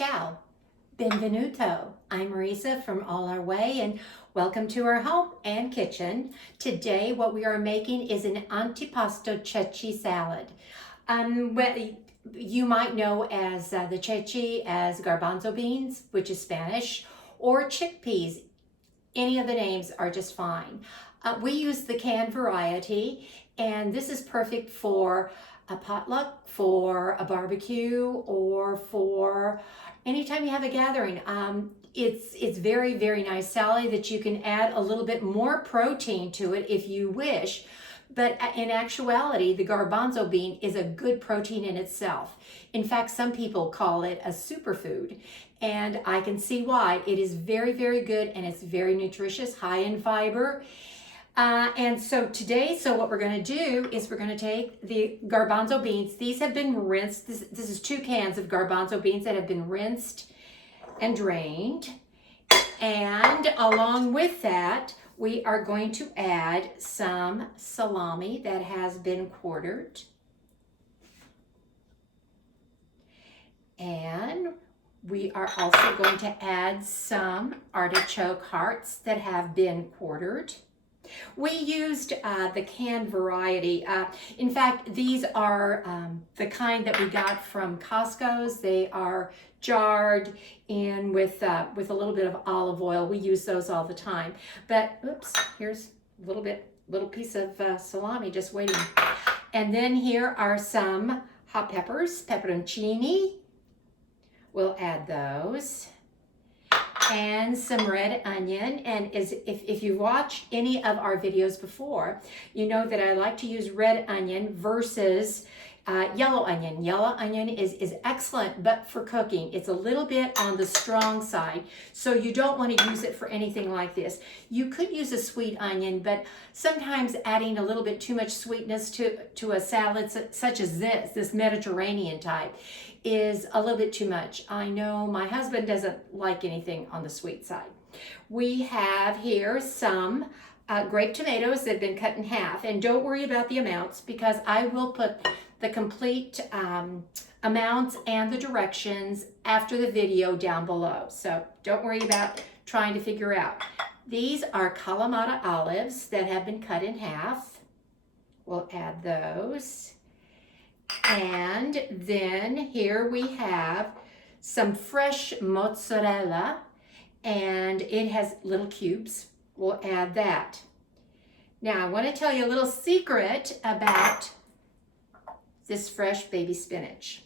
Ciao, benvenuto. I'm Marisa from All Our Way and welcome to our home and kitchen. Today what we are making is an antipasto chickpea salad. You might know as the chickpea as garbanzo beans, which is Spanish, or chickpeas. Any of the names are just fine. We use the canned variety, and this is perfect for a potluck, for a barbecue, or for anytime you have a gathering. It's very, very nice salad that you can add a little bit more protein to it if you wish. But in actuality, the garbanzo bean is a good protein in itself. In fact, some people call it a superfood, and I can see why. It is very, very good, and it's very nutritious, high in fiber. And so today, what we're going to do is we're going to take the garbanzo beans. These have been rinsed. This is 2 cans of garbanzo beans that have been rinsed and drained. And along with that, we are going to add some salami that has been quartered. And we are also going to add some artichoke hearts that have been quartered. We used the canned variety. In fact, these are the kind that we got from Costco's. They are jarred in with a little bit of olive oil. We use those all the time. But oops, here's a little piece of salami just waiting. And then here are some hot peppers, peperoncini. We'll add those. And some red onion. And if you watched any of our videos before, you know that I like to use red onion versus yellow onion. Yellow onion is excellent, but for cooking, it's a little bit on the strong side, so you don't want to use it for anything like this. You could use a sweet onion, but sometimes adding a little bit too much sweetness to a salad such as this Mediterranean type, is a little bit too much. I know my husband doesn't like anything on the sweet side. We have here some grape tomatoes that have been cut in half, and don't worry about the amounts because I will put the complete amounts and the directions after the video down below. So don't worry about trying to figure out. These are Kalamata olives that have been cut in half. We'll add those. And then here we have some fresh mozzarella, and it has little cubes. We'll add that. Now I want to tell you a little secret about this fresh baby spinach.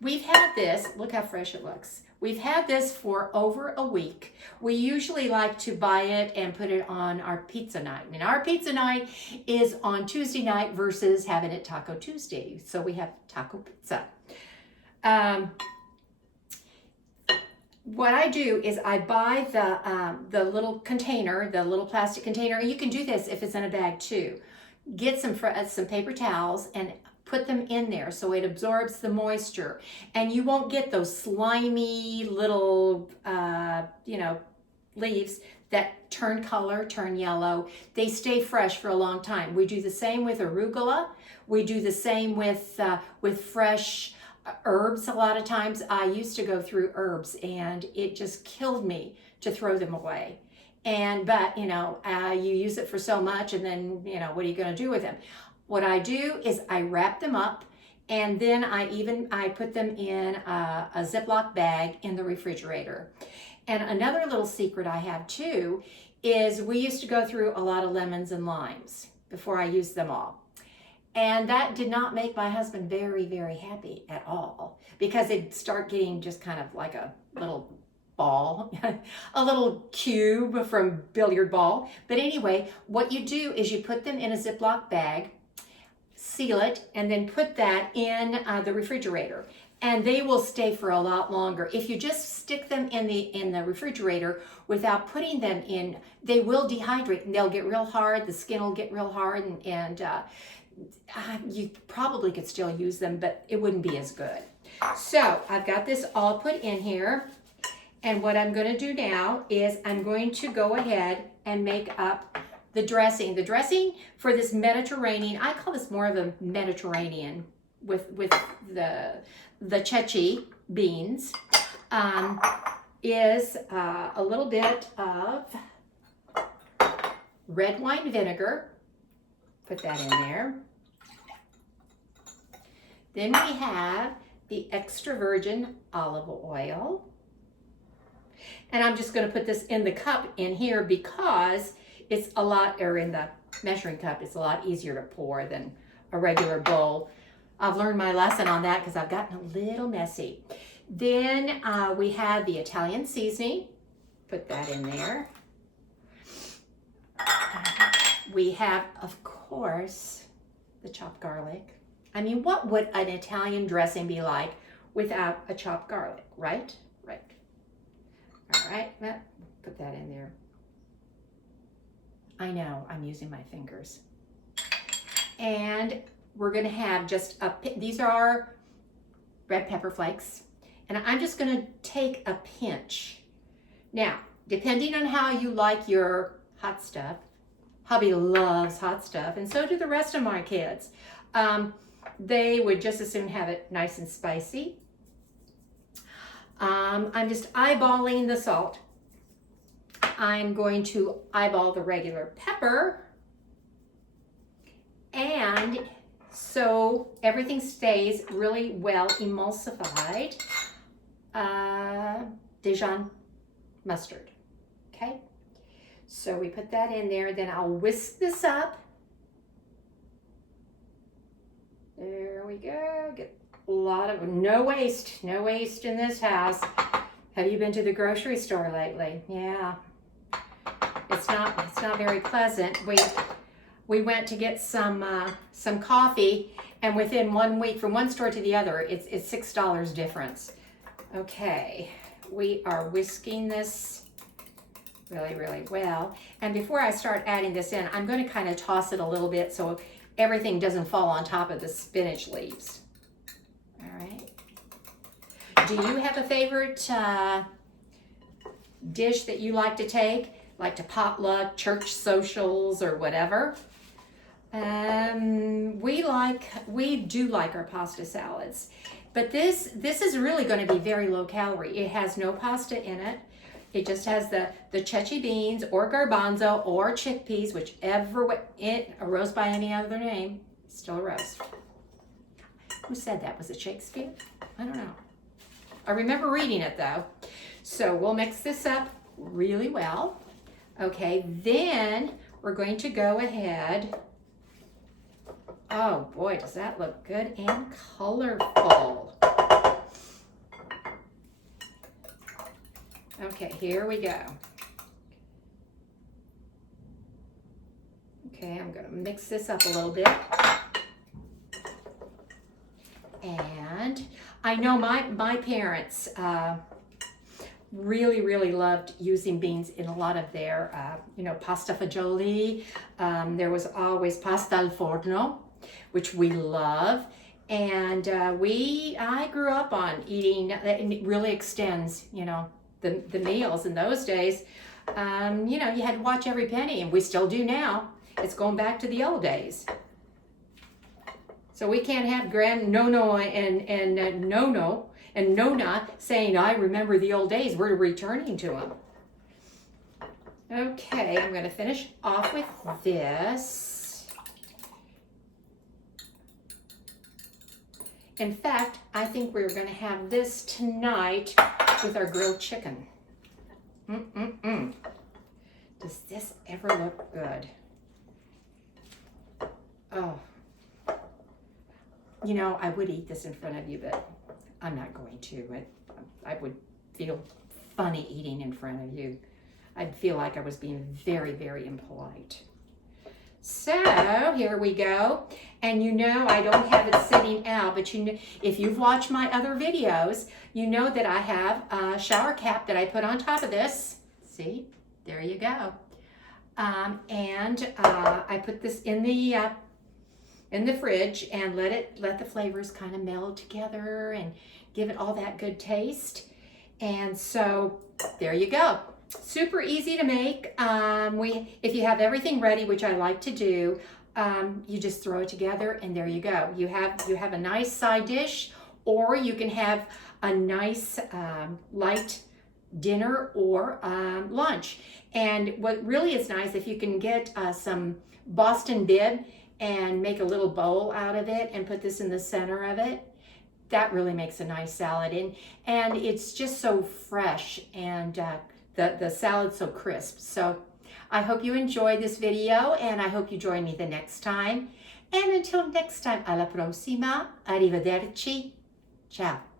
We've had this, look how fresh it looks. We've had this for over a week. We usually like to buy it and put it on our pizza night. And our pizza night is on Tuesday night versus having it Taco Tuesday. So we have taco pizza. What I do is I buy the little container, the little plastic container. And you can do this if it's in a bag too. Get some paper towels and put them in there so it absorbs the moisture, and you won't get those slimy little leaves that turn color, turn yellow. They stay fresh for a long time. We do the same with arugula. We do the same with fresh herbs. A lot of times I used to go through herbs and it just killed me to throw them away. But you use it for so much, and then what are you going to do with them? What I do is I wrap them up, and then I put them in a Ziploc bag in the refrigerator. And another little secret I have too is we used to go through a lot of lemons and limes before I used them all. And that did not make my husband very, very happy at all, because it'd start getting just kind of like a little ball, a little cube from billiard ball. But anyway, what you do is you put them in a Ziploc bag, seal it, and then put that in the refrigerator, and they will stay for a lot longer. If you just stick them in the refrigerator without putting them in, they will dehydrate and they'll get real hard. The skin will get real hard, and you probably could still use them, but it wouldn't be as good. So I've got this all put in here, and what I'm going to do now is I'm going to go ahead and make up the dressing. The dressing for this Mediterranean, I call this more of a Mediterranean with the chickpea beans. is a little bit of red wine vinegar. Put that in there. Then we have the extra virgin olive oil. And I'm just going to put this in the cup in here because it's a lot, or in the measuring cup, it's a lot easier to pour than a regular bowl. I've learned my lesson on that because I've gotten a little messy. Then we have the Italian seasoning. Put that in there. We have, of course, the chopped garlic. I mean, what would an Italian dressing be like without a chopped garlic, right? Right. All right, put that in there. I know, I'm using my fingers. And we're gonna have just these are red pepper flakes. And I'm just gonna take a pinch. Now, depending on how you like your hot stuff, hubby loves hot stuff, and so do the rest of my kids. They would just as soon have it nice and spicy. I'm just eyeballing the salt. I'm going to eyeball the regular pepper. And so everything stays really well emulsified. Dijon mustard, okay? So we put that in there, then I'll whisk this up. There we go. Get a lot of, no waste in this house. Have you been to the grocery store lately? Yeah, it's not very pleasant. We went to get some coffee, and within 1 week, from one store to the other, it's $6 difference. Okay, we are whisking this really, really well. And before I start adding this in, I'm going to kind of toss it a little bit so everything doesn't fall on top of the spinach leaves. All right. Do you have a favorite dish that you like to take? Like to potluck, church socials, or whatever? We do like our pasta salads, but this is really going to be very low calorie. It has no pasta in it. It just has the ceci beans or garbanzo or chickpeas, whichever a roast by any other name, still a roast. Who said that? Was it Shakespeare? I don't know. I remember reading it though. So we'll mix this up really well. Okay, then we're going to go ahead. Oh boy, does that look good and colorful. Okay, here we go. Okay, I'm going to mix this up a little bit. And I know my parents really loved using beans in a lot of their, pasta fagioli. There was always pasta al forno, which we love. And I grew up on eating, and it really extends, the meals in those days. You had to watch every penny, and we still do now. It's going back to the old days. So we can't have Grand Nono and Nono and Nona saying, I remember the old days. We're returning to them. Okay, I'm going to finish off with this. In fact, I think we're going to have this tonight with our grilled chicken. Does this ever look good? Oh. I would eat this in front of you, but I'm not going to. I would feel funny eating in front of you. I'd feel like I was being very, very impolite. So here we go. And I don't have it sitting out, but if you've watched my other videos, you know that I have a shower cap that I put on top of this. See, there you go. And I put this in the fridge and let the flavors kind of meld together and give it all that good taste. And so there you go. Super easy to make. If you have everything ready, which I like to do, you just throw it together and there you go. You have a nice side dish, or you can have a nice light dinner or lunch. And what really is nice, if you can get some Boston bib and make a little bowl out of it and put this in the center of it, that really makes a nice salad. And it's just so fresh, and the salad's so crisp. So I hope you enjoyed this video, and I hope you join me the next time. And until next time, alla prossima, arrivederci, ciao.